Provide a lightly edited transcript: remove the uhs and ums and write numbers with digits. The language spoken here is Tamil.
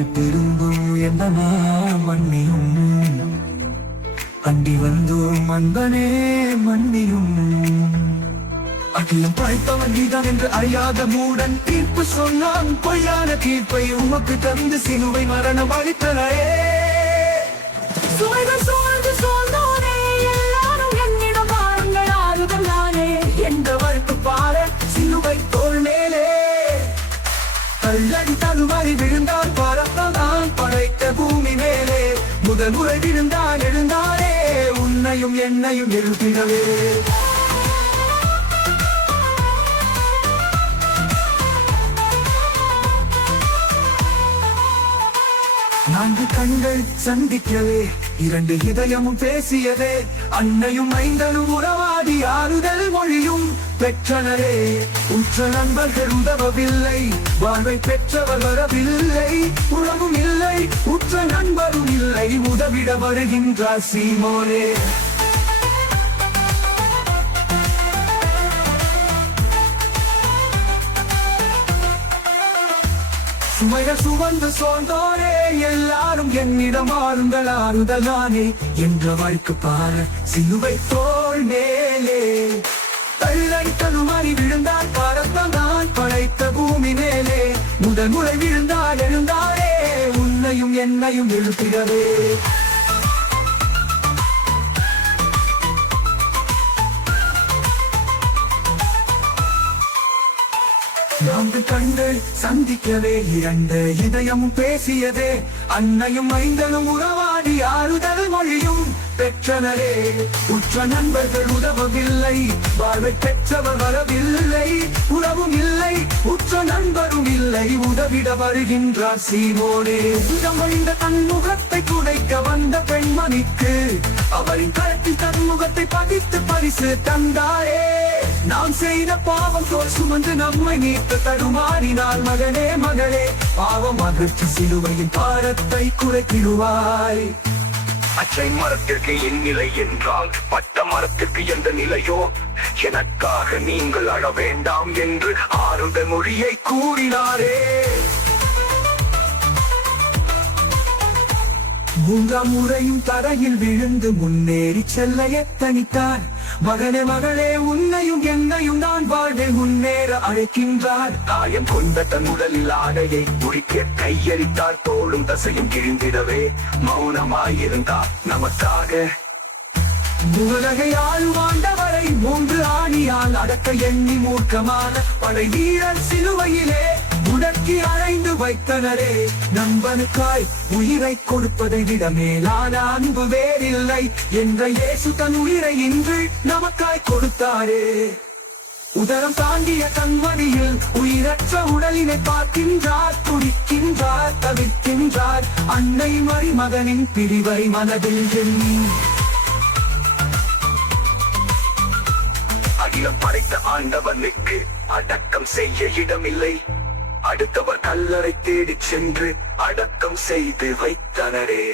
மகனாய் திரும்பும் என்ன மன்னியும் அண்டி வந்தோம் அன்பனே மன்னியும். அகிலம் படைத்தவன் நீதான் என்று அறியாத மூடன் தீர்ப்பு சொன்னான் பொய்யான தீர்ப்பை உமக்கு தந்து சிலுவை மரணம் அளித்தனரே. சுமைகள் சூழ்ந்து சோழ்ந்தோனே எல்லாரும் என்னிடம் வாருங்கள் ஆறுதல் நானே என்றவருக்கு பார சிலுவை தோள் மேலே தள்ளடி தழுவறி விழுந்தால் பரப்பதான் படைத்த பூமி மேலே முதல் முறை விழுந்தான் எழுந்தாரே உன்னையும் என்னையும் எழுப்பிடவே. நான்கு கண்கள் சந்திக்கவே இரண்டு இதயமும் பேசியதே அன்னையும் ஐந்தனும் உறவாடி ஆறுதல் மொழியும் பெற்றனரே. உற்ற நண்பர்கள் உதவவில்லை வாழ்வை பெற்றவர் வரவில்லை உறவும் இல்லை உற்ற நண்பரும் இல்லை உதவிட வருகின்றார் சீமோனே. சுமைகள் சுமந்து சோர்ந்தோரே எல்லாரும் என்னிடம் ஆறுங்கள் ஆறுதல் நானே என்றவருக்கு பார சிலுவை தோள் மேலே தள்ளடி தழுமாறி விழுந்தார் பரத்தான் படைத்த பூமி மேலே முதல் முறை விழுந்தார் எழுந்தாரே உன்னையும் என்னையும் எழுப்பிடவே. நான்கு கண்கள் சந்திக்கவே இரண்டு இதயமும் பேசியதே அன்னையும் ஐந்தனும் உறவாடி ஆறுதல் மொழியும் பெற்றனரே. உற்ற நண்பர்கள் உதவவில்லை வாழ்வை பெற்றவர் வரவில்லை உறவும் இல்லை உற்ற நண்பரும் இல்லை உதவிட வருகின்றார் சீமோனே. இந்த தன் முகத்தை துடைக்க வந்த பெண்மணிக்கு அவரின் கருத்தில் தன் முகத்தை பதித்து பரிசு தந்தாரே. நாம் செய்த பாவம் தோல் சுமந்து நம்மை நீக்க தடுமாறினார் மகனே மகளே பாவம் அகற்றி சிலுவையின் பாரத்தை குறைத்திடுவாய். அச்சை மரத்திற்கு என் நிலை என்றால் பட்ட மரத்திற்கு எந்த நிலையோ எனக்காக நீங்கள் அழ வேண்டாம் என்று ஆறுதல் மொழியை கூறினாரே. மூன்றாம் முறையும் தரையில் விழுந்து முன்னேறி செல்ல எத்தனித்தார். மகனே மகளே உன்னையும் என்னையும் நான் வாழ்வில் முன்னேற அழைக்கின்றார். காயம் கொண்ட தன் உடலில் ஆடையை முடிக்க கையளித்தார் தோளும் தசையும் கிழிந்திடவே மௌனமாயிருந்தார் நமக்காக. உலகை ஆழ்வாண்டவரை மூன்று ஆணியால் அடக்க எண்ணி மூர்க்கமான படை வீரர் சிலுவையிலே முடக்கி அழைந்து வைத்தனரே. நண்பனுக்காய் உயிரை கொடுப்பதை விட மேலான அன்பு வேறில்லை என்ற இயேசு தன் உயிரை இன்று நமக்காய் கொடுத்தாரே. உதரம் தாண்டிய கண்மணியில் உயிரற்ற உடலினை பார்க்கின்றார் துடிக்கின்றார் தவிர்க்கின்றார் அன்னை மருமகனின் பிரிவை மனதில் எண்ணி. அகிலம் படைத்த ஆண்டவனுக்கு அடக்கம் செய்ய இடமில்லை அடுத்தவர் கல்லறை தேடிச் சென்று அடக்கம் செய்து வைத்தனரே.